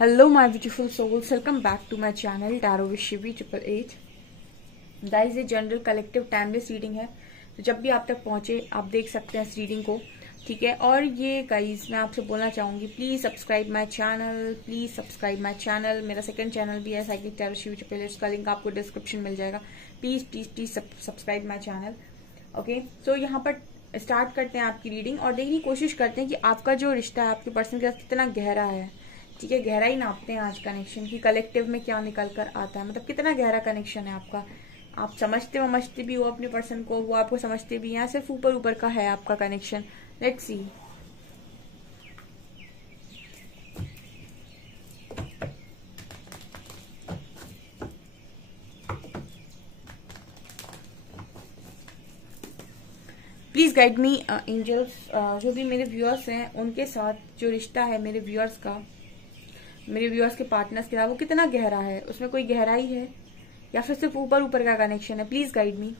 Hello my beautiful souls, welcome back to my channel Tarot with Shivi 888। Guys ये general collective timeless reading है, तो जब भी आप तक पहुंचे आप देख सकते हैं इस रीडिंग को, ठीक है। और ये गाइस मैं आपसे बोलना चाहूंगी, please subscribe my channel, please subscribe my channel. मेरा सेकंड चैनल भी है साइकिक टैरो शिवी 888, उसका लिंक आपको डिस्क्रिप्शन मिल जाएगा। Please please please subscribe my channel. Okay, तो यहाँ पर स्टार्ट करते हैं आपकी रीडिंग और देखने की कोशिश करते हैं कि आपका जो रिश्ता है आपके पर्सन के साथ कितना गहरा है, ठीक है। गहराई नापते हैं आज कनेक्शन की, कलेक्टिव में क्या निकल कर आता है, मतलब कितना गहरा कनेक्शन है आपका। आप समझते भी हो अपने पर्सन को, वो आपको समझते भी हैं, सिर्फ ऊपर ऊपर का है आपका connection. Let's see. Please guide me angels, जो भी मेरे व्यूअर्स हैं उनके साथ जो रिश्ता है मेरे व्यूअर्स का, मेरे व्यूअर्स के पार्टनर्स के साथ, वो कितना गहरा है, उसमें कोई गहराई है या फिर सिर्फ ऊपर ऊपर का कनेक्शन है। Please guide me.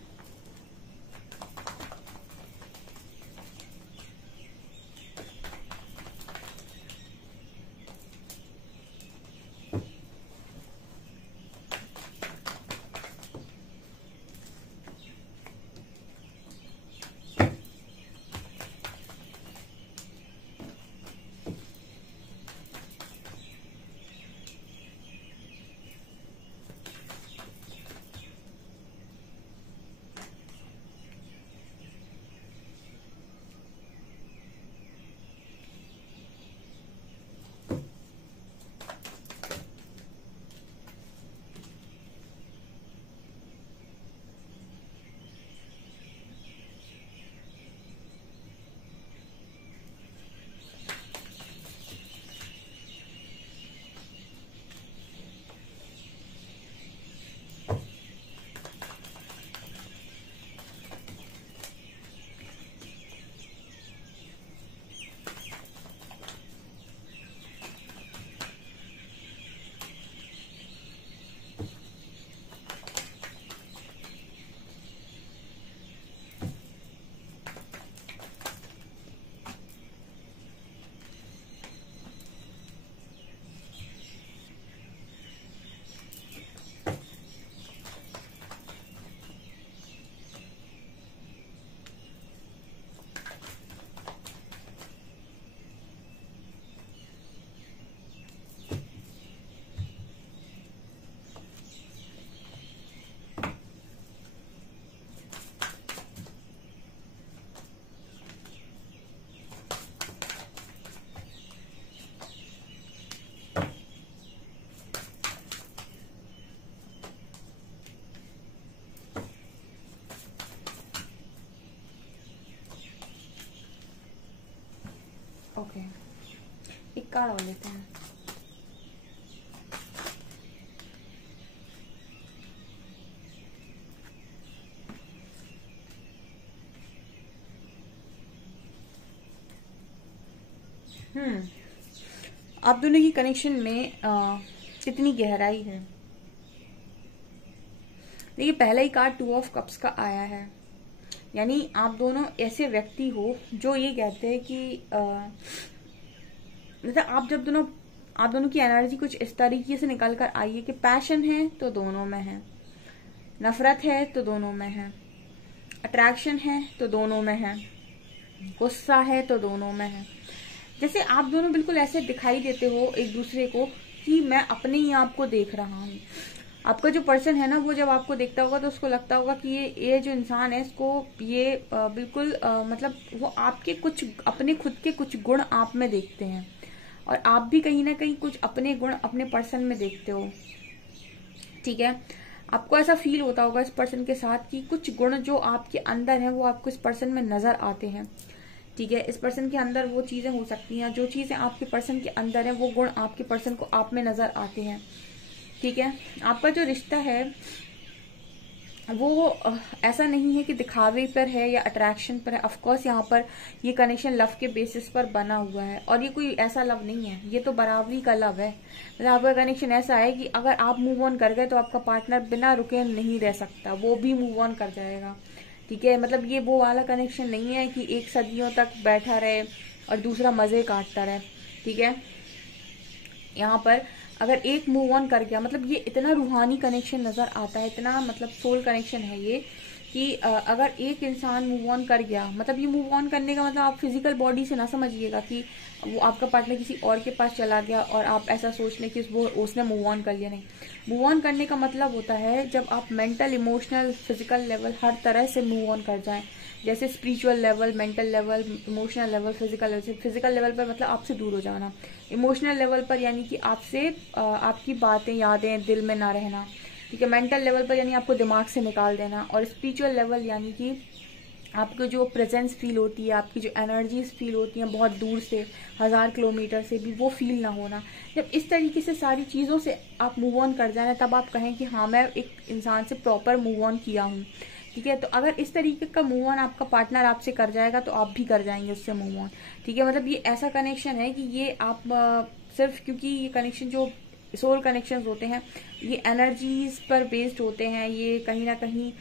ओके, एक कार्ड और लेते हैं। आप दोनों की कनेक्शन में कितनी गहराई है। देखिए, पहला ही कार्ड 2 ऑफ कप्स का आया है, यानी आप दोनों ऐसे व्यक्ति हो जो ये कहते हैं कि मतलब आप दोनों की एनर्जी कुछ इस तरीके से निकल कर आई है कि पैशन है तो दोनों में है, नफरत है तो दोनों में है, अट्रैक्शन है तो दोनों में है, गुस्सा है तो दोनों में है। जैसे आप दोनों बिल्कुल ऐसे दिखाई देते हो एक दूसरे को कि मैं अपने ही आप को देख रहा हूँ। आपका जो पर्सन है ना, वो जब आपको देखता होगा तो उसको लगता होगा कि ये जो इंसान है इसको ये बिल्कुल मतलब वो आपके कुछ अपने खुद के कुछ गुण आप में देखते हैं और आप भी कहीं ना कहीं कुछ अपने गुण अपने पर्सन में देखते हो, ठीक है। आपको ऐसा फील होता होगा इस पर्सन के साथ कि कुछ गुण जो आपके अंदर है वो आपको इस पर्सन में नजर आते हैं, ठीक है। इस पर्सन के अंदर वो चीजें हो सकती हैं, जो चीजें आपके पर्सन के अंदर है वो गुण आपके पर्सन को आप में नजर आते हैं, ठीक है। आपका जो रिश्ता है वो ऐसा नहीं है कि दिखावे पर है या अट्रैक्शन पर है। ऑफ कोर्स यहाँ पर ये कनेक्शन लव के बेसिस पर बना हुआ है और ये कोई ऐसा लव नहीं है, ये तो बराबरी का लव है। मतलब आपका कनेक्शन ऐसा है कि अगर आप मूव ऑन कर गए तो आपका पार्टनर बिना रुके नहीं रह सकता, वो भी मूव ऑन कर जाएगा, ठीक है। मतलब ये वो वाला कनेक्शन नहीं है कि एक सदियों तक बैठा रहे और दूसरा मजे काटता रहे, ठीक है। यहाँ पर अगर एक मूव ऑन कर गया, मतलब ये इतना रूहानी कनेक्शन नजर आता है, इतना मतलब सोल कनेक्शन है ये कि अगर एक इंसान मूव ऑन कर गया, मतलब ये मूव ऑन करने का मतलब आप फिजिकल बॉडी से ना समझिएगा कि वो आपका पार्टनर किसी और के पास चला गया और आप ऐसा सोच लें कि उसने मूव ऑन कर लिया। नहीं, मूव ऑन करने का मतलब होता है जब आप मेंटल, इमोशनल, फिजिकल लेवल हर तरह से मूव ऑन कर जाएं। जैसे spiritual level, mental level, emotional level, physical level. Physical level पर मतलब आपसे दूर हो जाना, इमोशनल लेवल पर यानी कि आपसे आपकी बातें, यादें दिल में ना रहना, ठीक है। मेंटल लेवल पर यानी आपको दिमाग से निकाल देना, और स्पिरिचुअल लेवल यानी कि आपको जो प्रेजेंस फील होती है, आपकी जो एनर्जीज फील होती हैं बहुत दूर से, 1000 किलोमीटर से भी, वो फील ना होना। जब इस तरीके से सारी चीज़ों से आप मूव ऑन कर जाए तब आप कहें कि हाँ मैं एक इंसान से प्रॉपर मूव ऑन किया हूँ, ठीक है। तो अगर इस तरीके का मूव ऑन आपका पार्टनर आपसे कर जाएगा तो आप भी कर जाएंगे उससे मूव ऑन, ठीक है। मतलब ये ऐसा कनेक्शन है कि ये आप सिर्फ, क्योंकि ये कनेक्शन जो सोल कनेक्शंस होते हैं ये एनर्जीज पर बेस्ड होते हैं, ये कहीं ना कहीं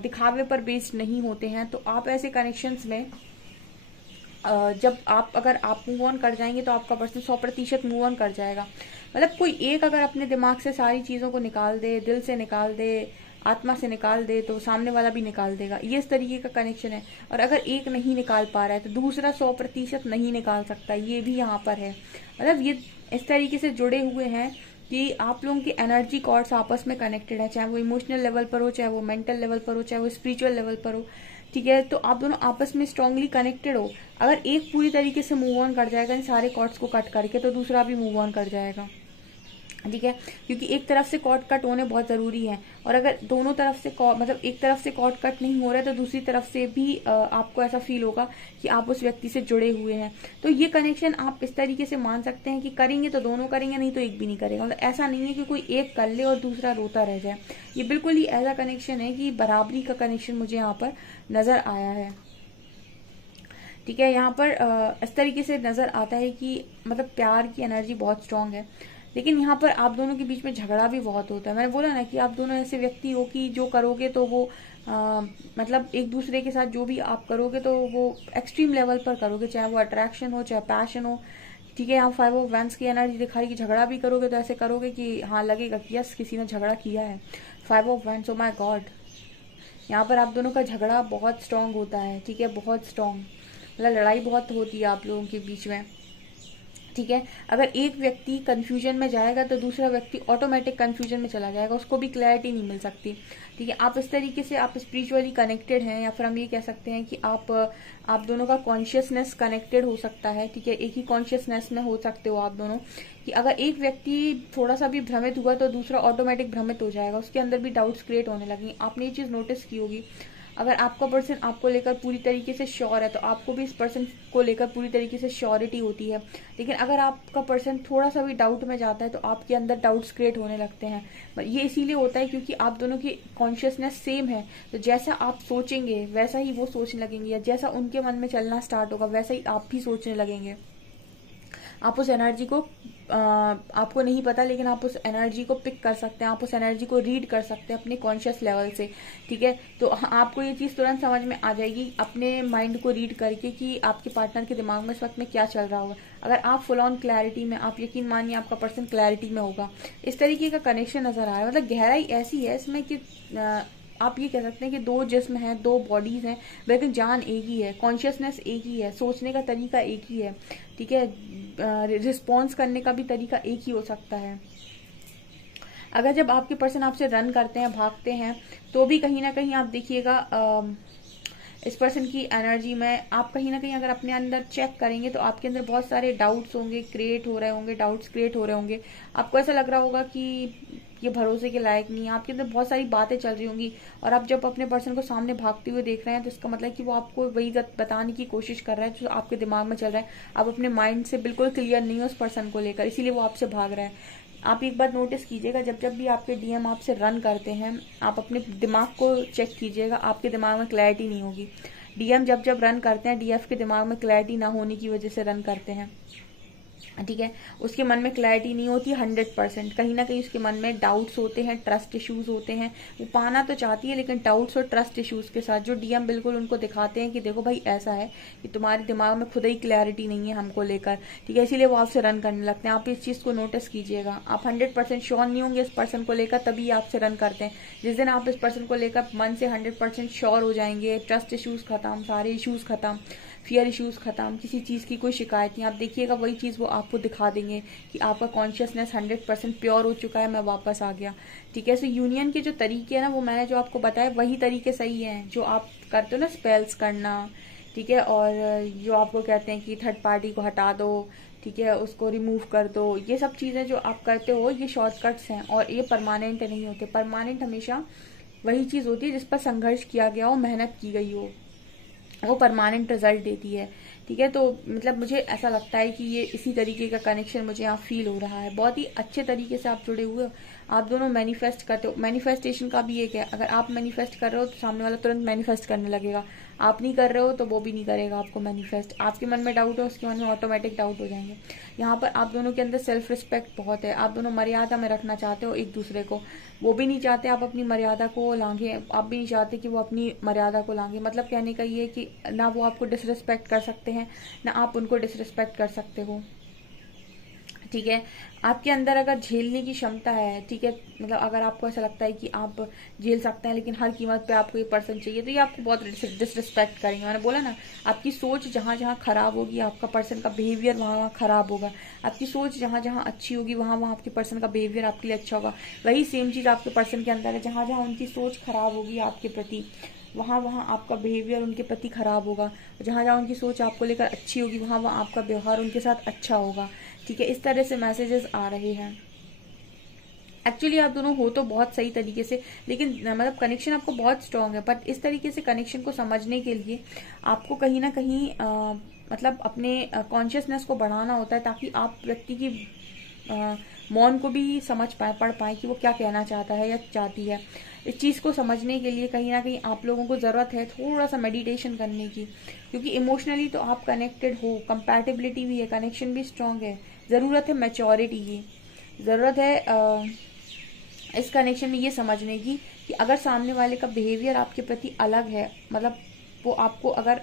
दिखावे पर बेस्ड नहीं होते हैं। तो आप ऐसे कनेक्शंस में जब अगर आप मूव ऑन कर जाएंगे तो आपका पर्सन 100% मूव ऑन कर जाएगा। मतलब कोई एक अगर अपने दिमाग से सारी चीजों को निकाल दे, दिल से निकाल दे, आत्मा से निकाल दे, तो सामने वाला भी निकाल देगा। ये इस तरीके का कनेक्शन है। और अगर एक नहीं निकाल पा रहा है तो दूसरा 100% नहीं निकाल सकता, ये भी यहाँ पर है। मतलब ये इस तरीके से जुड़े हुए हैं कि आप लोगों की एनर्जी कॉर्ड्स आपस में कनेक्टेड है, चाहे वो इमोशनल लेवल पर हो, चाहे वो मेंटल लेवल पर हो, चाहे वो स्पिरिचुअल लेवल पर हो, ठीक है। तो आप दोनों आपस में स्ट्रांगली कनेक्टेड हो। अगर एक पूरी तरीके से मूव ऑन कर जाएगा इन सारे कॉर्ड्स को कट करके, तो दूसरा भी मूव ऑन कर जाएगा, ठीक है। क्योंकि एक तरफ से कॉर्ड कट होने बहुत जरूरी है, और अगर दोनों तरफ से मतलब एक तरफ से कॉर्ड कट नहीं हो रहा है तो दूसरी तरफ से भी आपको ऐसा फील होगा कि आप उस व्यक्ति से जुड़े हुए हैं। तो ये कनेक्शन आप इस तरीके से मान सकते हैं कि करेंगे तो दोनों करेंगे, नहीं तो एक भी नहीं करेगा। मतलब ऐसा नहीं है कि कोई एक कर ले और दूसरा रोता रह जाए। ये बिल्कुल ही ऐसा कनेक्शन है कि बराबरी का कनेक्शन मुझे यहाँ पर नजर आया है, ठीक है। यहाँ पर इस तरीके से नजर आता है कि मतलब प्यार की एनर्जी बहुत स्ट्रांग है। लेकिन यहाँ पर आप दोनों के बीच में झगड़ा भी बहुत होता है। मैंने बोला ना कि आप दोनों ऐसे व्यक्ति हो कि जो करोगे तो वो मतलब एक दूसरे के साथ जो भी आप करोगे तो वो एक्सट्रीम लेवल पर करोगे, चाहे वो अट्रैक्शन हो, चाहे पैशन हो, ठीक है। यहाँ 5 ऑफ वैंस की एनर्जी दिखा रही कि झगड़ा भी करोगे तो ऐसे करोगे कि हाँ लगेगा कि यस किसी ने झगड़ा किया है। 5 of vents, oh my God, यहाँ पर आप दोनों का झगड़ा बहुत स्ट्रांग होता है, ठीक है, बहुत स्ट्रांग। मतलब लड़ाई बहुत होती है आप लोगों के बीच में, ठीक है। अगर एक व्यक्ति कंफ्यूजन में जाएगा तो दूसरा व्यक्ति ऑटोमेटिक कंफ्यूजन में चला जाएगा, उसको भी क्लैरिटी नहीं मिल सकती, ठीक है। आप इस तरीके से आप स्पिरिचुअली कनेक्टेड हैं, या फिर हम ये कह सकते हैं कि आप दोनों का कॉन्शियसनेस कनेक्टेड हो सकता है, ठीक है। एक ही कॉन्शियसनेस में हो सकते हो आप दोनों, कि अगर एक व्यक्ति थोड़ा सा भी भ्रमित हुआ तो दूसरा ऑटोमेटिक भ्रमित हो जाएगा, उसके अंदर भी डाउट्स क्रिएट होने लगेंगे। आपने ये चीज नोटिस की होगी। अगर आपका पर्सन आपको लेकर पूरी तरीके से श्योर है तो आपको भी इस पर्सन को लेकर पूरी तरीके से श्योरिटी होती है। लेकिन अगर आपका पर्सन थोड़ा सा भी डाउट में जाता है तो आपके अंदर डाउट्स क्रिएट होने लगते हैं। ये इसीलिए होता है क्योंकि आप दोनों की कॉन्शियसनेस सेम है। तो जैसा आप सोचेंगे वैसा ही वो सोचने लगेंगे, या जैसा उनके मन में चलना स्टार्ट होगा वैसा ही आप भी सोचने लगेंगे। आप उस एनर्जी को आपको नहीं पता, लेकिन आप उस एनर्जी को पिक कर सकते हैं, आप उस एनर्जी को रीड कर सकते हैं अपने कॉन्शियस लेवल से, ठीक है। तो आपको ये चीज तुरंत समझ में आ जाएगी अपने माइंड को रीड करके कि आपके पार्टनर के दिमाग में इस वक्त में क्या चल रहा होगा। अगर आप फुल ऑन क्लैरिटी में, आप यकीन मानिए आपका पर्सन क्लैरिटी में होगा। इस तरीके का कनेक्शन नजर आ रहा है। मतलब गहराई ऐसी है इसमें कि आप ये कह सकते हैं कि 2 जिस्म हैं, 2 बॉडीज हैं, लेकिन जान एक ही है, कॉन्शियसनेस एक ही है, सोचने का तरीका एक ही है, ठीक है। रिस्पॉन्स करने का भी तरीका एक ही हो सकता है। अगर जब आपके पर्सन आपसे रन करते हैं, भागते हैं, तो भी कहीं ना कहीं आप देखिएगा इस पर्सन की एनर्जी में आप कहीं ना कहीं अगर अपने अंदर चेक करेंगे तो आपके अंदर बहुत सारे डाउट्स होंगे, क्रिएट हो रहे होंगे, डाउट्स क्रिएट हो रहे होंगे। आपको ऐसा लग रहा होगा कि ये भरोसे के लायक नहीं है, आपके अंदर बहुत सारी बातें चल रही होंगी। और आप जब अपने पर्सन को सामने भागते हुए देख रहे हैं तो इसका मतलब कि वो आपको वही बताने की कोशिश कर रहा है जो आपके दिमाग में चल रहा है। आप अपने माइंड से बिल्कुल क्लियर नहीं हो उस पर्सन को लेकर, इसीलिए वो आपसे भाग रहा है। आप एक बात नोटिस कीजिएगा, जब जब भी आपके डीएम आपसे रन करते हैं, आप अपने दिमाग को चेक कीजिएगा, आपके दिमाग में क्लैरिटी नहीं होगी। डीएम जब जब रन करते हैं, डीएफ के दिमाग में क्लैरिटी ना होने की वजह से रन करते हैं। ठीक है, उसके मन में क्लैरिटी नहीं होती 100%, कहीं ना कहीं उसके मन में डाउट्स होते हैं, ट्रस्ट इश्यूज होते हैं। वो पाना तो चाहती है लेकिन डाउट्स और ट्रस्ट इश्यूज के साथ, जो डीएम बिल्कुल उनको दिखाते हैं कि देखो भाई ऐसा है कि तुम्हारे दिमाग में खुद ही क्लैरिटी नहीं है हमको लेकर, ठीक है, इसीलिए वो आपसे रन करने लगते हैं। आप इस चीज को नोटिस कीजिएगा, आप 100% श्योर नहीं होंगे इस पर्सन को लेकर तभी आपसे रन करते हैं। जिस दिन आप इस पर्सन को लेकर मन से 100% श्योर हो जाएंगे, ट्रस्ट इश्यूज खत्म, सारे इश्यूज खत्म, फियर इश्यूज खत्म, किसी चीज की कोई शिकायत नहीं, आप देखिएगा वही चीज वो आपको दिखा देंगे कि आपका कॉन्शियसनेस 100% प्योर हो चुका है, मैं वापस आ गया। ठीक है, सो यूनियन के जो तरीके हैं ना, वो मैंने जो आपको बताया वही तरीके सही हैं जो आप करते हो ना, स्पेल्स करना, ठीक है, और जो आपको कहते हैं कि थर्ड पार्टी को हटा दो, ठीक है, उसको रिमूव कर दो, ये सब चीजें जो आप करते हो ये शॉर्टकट्स हैं और ये परमानेंट नहीं होते। परमानेंट हमेशा वही चीज होती है जिस पर संघर्ष किया गया हो, मेहनत की गई हो, वो परमानेंट रिजल्ट देती है। ठीक है, तो मतलब मुझे ऐसा लगता है कि ये इसी तरीके का कनेक्शन मुझे यहाँ फील हो रहा है। बहुत ही अच्छे तरीके से आप जुड़े हुए हो, आप दोनों मैनिफेस्ट करते हो। मैनिफेस्टेशन का भी एक है, अगर आप मैनिफेस्ट कर रहे हो तो सामने वाला तुरंत मैनिफेस्ट करने लगेगा, आप नहीं कर रहे हो तो वो भी नहीं करेगा आपको मैनिफेस्ट। आपके मन में डाउट है, उसके मन में ऑटोमेटिक डाउट हो जाएंगे। यहाँ पर आप दोनों के अंदर सेल्फ रिस्पेक्ट बहुत है, आप दोनों मर्यादा में रखना चाहते हो एक दूसरे को, वो भी नहीं चाहते आप अपनी मर्यादा को लांघे, आप भी नहीं चाहते कि वो अपनी मर्यादा को लांघे। मतलब कहने का ये कि ना वो आपको डिसरिस्पेक्ट कर सकते हैं ना आप उनको डिसरिस्पेक्ट कर सकते हो। ठीक है, आपके अंदर अगर झेलने की क्षमता है, ठीक है, मतलब अगर आपको ऐसा लगता है कि आप झेल सकते हैं लेकिन हर कीमत पे आपको ये पर्सन चाहिए, तो ये आपको बहुत डिसरिस्पेक्ट करेंगे। मैंने बोला ना, आपकी सोच जहां जहां खराब होगी आपका पर्सन का बिहेवियर वहां वहां खराब होगा। आपकी सोच जहां जहां अच्छी होगी वहां वहां आपके पर्सन का बिहेवियर आपके लिए अच्छा होगा। वही सेम चीज आपके पर्सन के अंदर है, जहां जहां उनकी सोच खराब होगी आपके प्रति वहां वहां आपका बिहेवियर उनके प्रति खराब होगा। जहां जहां उनकी सोच आपको लेकर अच्छी होगी वहां वहां आपका व्यवहार उनके साथ अच्छा होगा। ठीक है, इस तरह से मैसेजेस आ रहे हैं। एक्चुअली आप दोनों हो तो बहुत सही तरीके से, लेकिन मतलब कनेक्शन आपको बहुत स्ट्रांग है, बट इस तरीके से कनेक्शन को समझने के लिए आपको कहीं ना कहीं मतलब अपने कॉन्शियसनेस को बढ़ाना होता है, ताकि आप व्यक्ति की मौन को भी समझ पाए, पढ़ पाए कि वो क्या कहना चाहता है या चाहती है। इस चीज को समझने के लिए कहीं ना कहीं आप लोगों को जरूरत है थोड़ा सा मेडिटेशन करने की, क्योंकि इमोशनली तो आप कनेक्टेड हो, कंपैटिबिलिटी भी है, कनेक्शन भी स्ट्रांग है। जरूरत है मैच्योरिटी की, जरूरत है इस कनेक्शन में ये समझने की कि अगर सामने वाले का बिहेवियर आपके प्रति अलग है, मतलब वो आपको अगर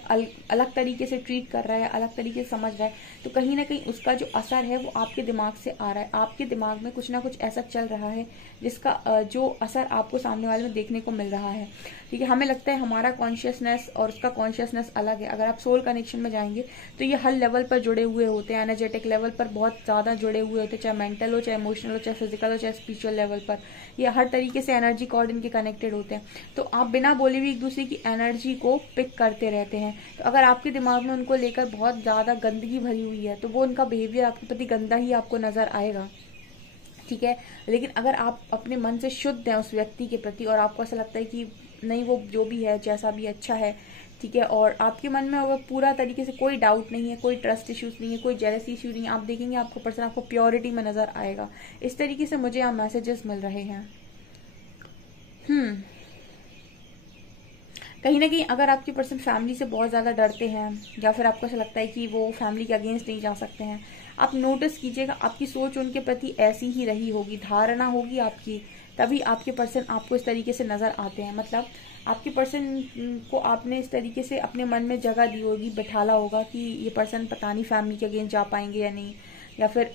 अलग तरीके से ट्रीट कर रहा है, अलग तरीके से समझ रहा है, तो कहीं ना कहीं उसका जो असर है वो आपके दिमाग से आ रहा है। आपके दिमाग में कुछ ना कुछ ऐसा चल रहा है जिसका जो असर आपको सामने वाले में देखने को मिल रहा है। ठीक है, हमें लगता है हमारा कॉन्शियसनेस और उसका कॉन्शियसनेस अलग है। अगर आप सोल कनेक्शन में जाएंगे तो ये हर लेवल पर जुड़े हुए होते हैं, एनर्जेटिक लेवल पर बहुत ज्यादा जुड़े हुए होते हैं, चाहे मेंटल हो, चाहे इमोशनल हो, चाहे फिजिकल हो, चाहे स्पिरिचुअल लेवल पर। ये हर तरीके से एनर्जी कॉर्ड इनके कनेक्टेड होते हैं। तो आप बिना बोले भी एक दूसरे की एनर्जी को पिक करते रहते हैं। तो अगर आपके दिमाग में उनको लेकर बहुत ज्यादा गंदगी भरी हुई है तो वो उनका बिहेवियर आपके प्रति गंदा ही आपको नजर आएगा। ठीक है, लेकिन अगर आप अपने मन से शुद्ध हैं उस व्यक्ति के प्रति और आपको ऐसा लगता है कि नहीं, वो जो भी है जैसा भी अच्छा है, ठीक है, और आपके मन में अगर पूरा तरीके से कोई डाउट नहीं है, कोई ट्रस्ट इश्यूज नहीं है, कोई जेलसी इश्यू नहीं है, आप देखेंगे आपको पर्सन आपको प्योरिटी में नजर आएगा। इस तरीके से मुझे यहाँ मैसेजेस मिल रहे हैं। कहीं ना कहीं अगर आपके पर्सन फैमिली से बहुत ज्यादा डरते हैं या फिर आपको ऐसा लगता है कि वो फैमिली के अगेंस्ट नहीं जा सकते हैं, आप नोटिस कीजिएगा आपकी सोच उनके प्रति ऐसी ही रही होगी, धारणा होगी आपकी, तभी आपके पर्सन आपको इस तरीके से नजर आते हैं। मतलब आपके पर्सन को आपने इस तरीके से अपने मन में जगह दी होगी, बैठाला होगा कि ये पर्सन पता नहीं फैमिली के अगेंस्ट जा पाएंगे या नहीं, या फिर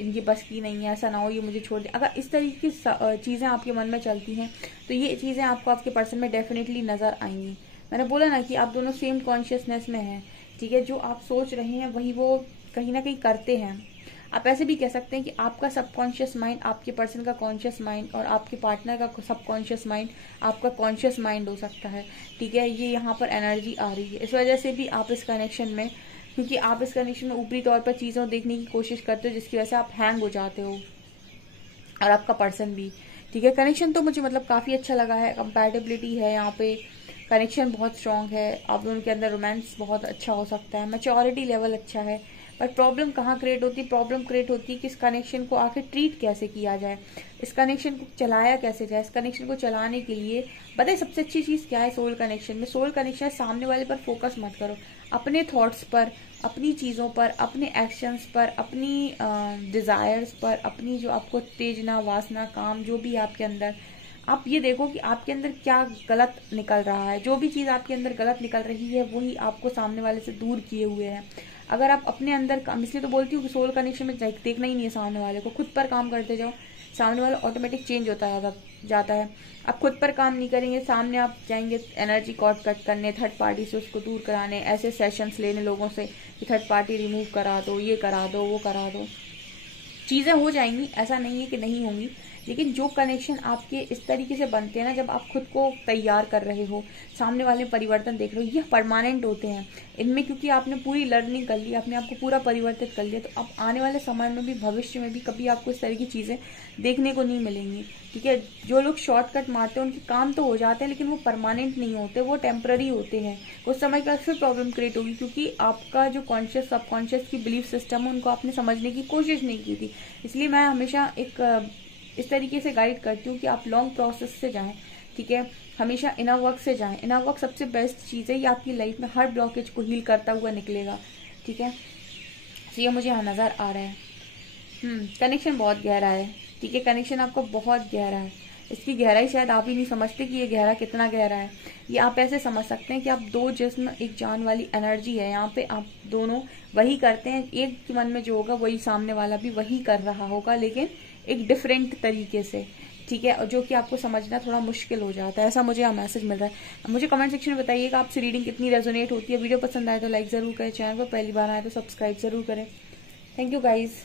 इनकी बस की नहीं है, ऐसा ना हो ये मुझे छोड़ दे। अगर इस तरीके की चीजें आपके मन में चलती हैं तो ये चीजें आपको आपके पर्सन में डेफिनेटली नजर आएंगी। मैंने बोला ना कि आप दोनों सेम कॉन्शियसनेस में हैं। ठीक है, जो आप सोच रहे हैं वही वो कहीं ना कहीं करते हैं। आप ऐसे भी कह सकते हैं कि आपका सबकॉन्शियस माइंड आपके पर्सन का कॉन्शियस माइंड और आपके पार्टनर का सबकॉन्शियस माइंड आपका कॉन्शियस माइंड हो सकता है। ठीक है, ये यहाँ पर एनर्जी आ रही है, इस वजह से भी आप इस कनेक्शन में, क्योंकि आप इस कनेक्शन में ऊपरी तौर पर चीजों देखने की कोशिश करते हो जिसकी वजह से आप हैंग हो जाते हो, और आपका पर्सन भी। ठीक है, कनेक्शन तो मुझे मतलब काफी अच्छा लगा है, कंपैटिबिलिटी है यहाँ पे, कनेक्शन बहुत स्ट्रांग है, आप दोनों के अंदर रोमांस बहुत अच्छा हो सकता है, मैच्योरिटी लेवल अच्छा है, पर प्रॉब्लम कहाँ क्रिएट होती है? प्रॉब्लम क्रिएट होती है कि इस कनेक्शन को आखिर ट्रीट कैसे किया जाए, इस कनेक्शन को चलाया कैसे जाए। इस कनेक्शन को चलाने के लिए बताइए सबसे अच्छी चीज क्या है सोल कनेक्शन में? सोल कनेक्शन सामने वाले पर फोकस मत करो, अपने थॉट्स पर, अपनी चीजों पर, अपने एक्शंस पर, अपनी डिजायर्स पर, अपनी जो आपको तेजना, वासना, काम जो भी आपके अंदर, आप ये देखो कि आपके अंदर क्या गलत निकल रहा है। जो भी चीज आपके अंदर गलत निकल रही है वही आपको सामने वाले से दूर किए हुए है। अगर आप अपने अंदर काम, इसलिए तो बोलती हूँ कि सोल कनेक्शन में देखना ही नहीं है सामने वाले को, खुद पर काम करते जाओ, सामने वाला ऑटोमेटिक चेंज होता जाता है। आप खुद पर काम नहीं करेंगे, सामने आप जाएंगे एनर्जी कॉर्ड कट करने, थर्ड पार्टी से उसको दूर कराने, ऐसे सेशंस लेने लोगों से कि थर्ड पार्टी रिमूव करा दो, ये करा दो, वो करा दो। चीजें हो जाएंगी, ऐसा नहीं है कि नहीं होंगी, लेकिन जो कनेक्शन आपके इस तरीके से बनते हैं ना, जब आप खुद को तैयार कर रहे हो, सामने वाले परिवर्तन देख रहे हो, ये परमानेंट होते हैं। इनमें क्योंकि आपने पूरी लर्निंग कर ली, अपने आप को पूरा परिवर्तित कर लिया, तो अब आने वाले समय में भी, भविष्य में भी कभी आपको इस तरह की चीजें देखने को नहीं मिलेंगी। ठीक है, जो लोग शॉर्टकट मारते हैं उनके काम तो हो जाते हैं, लेकिन वो परमानेंट नहीं होते, वो टेम्पररी होते हैं। उस समय के बाद फिर प्रॉब्लम क्रिएट होगी, क्योंकि आपका जो कॉन्शियस सबकॉन्शियस की बिलीफ सिस्टम है उनको आपने समझने की कोशिश नहीं की थी। इसलिए मैं हमेशा इस तरीके से गाइड करती हूँ कि आप लॉन्ग प्रोसेस से जाएं। ठीक है, हमेशा इनर वर्क से जाएं। इनर वर्क सबसे बेस्ट चीज है, ये आपकी लाइफ में हर ब्लॉकेज को हील करता हुआ निकलेगा। ठीक है, तो ये मुझे यहाँ नजर आ रहा है। कनेक्शन बहुत गहरा है। ठीक है, कनेक्शन आपका बहुत गहरा है, इसकी गहराई शायद आप ही नहीं समझते कि ये गहरा कितना गहरा है। ये आप ऐसे समझ सकते हैं कि आप दो जिस्म, एक जान वाली एनर्जी है, यहाँ पे आप दोनों वही करते हैं। एक के मन में जो होगा वही सामने वाला भी वही कर रहा होगा, लेकिन एक डिफरेंट तरीके से। ठीक है, और जो कि आपको समझना थोड़ा मुश्किल हो जाता है, ऐसा मुझे यहाँ मैसेज मिल रहा है। मुझे कमेंट सेक्शन में बताइएगा आपसे रीडिंग कितनी रेजोनेट होती है। वीडियो पसंद आए तो लाइक जरूर करें, चैनल पर पहली बार आए तो सब्सक्राइब जरूर करें। Thank you guys.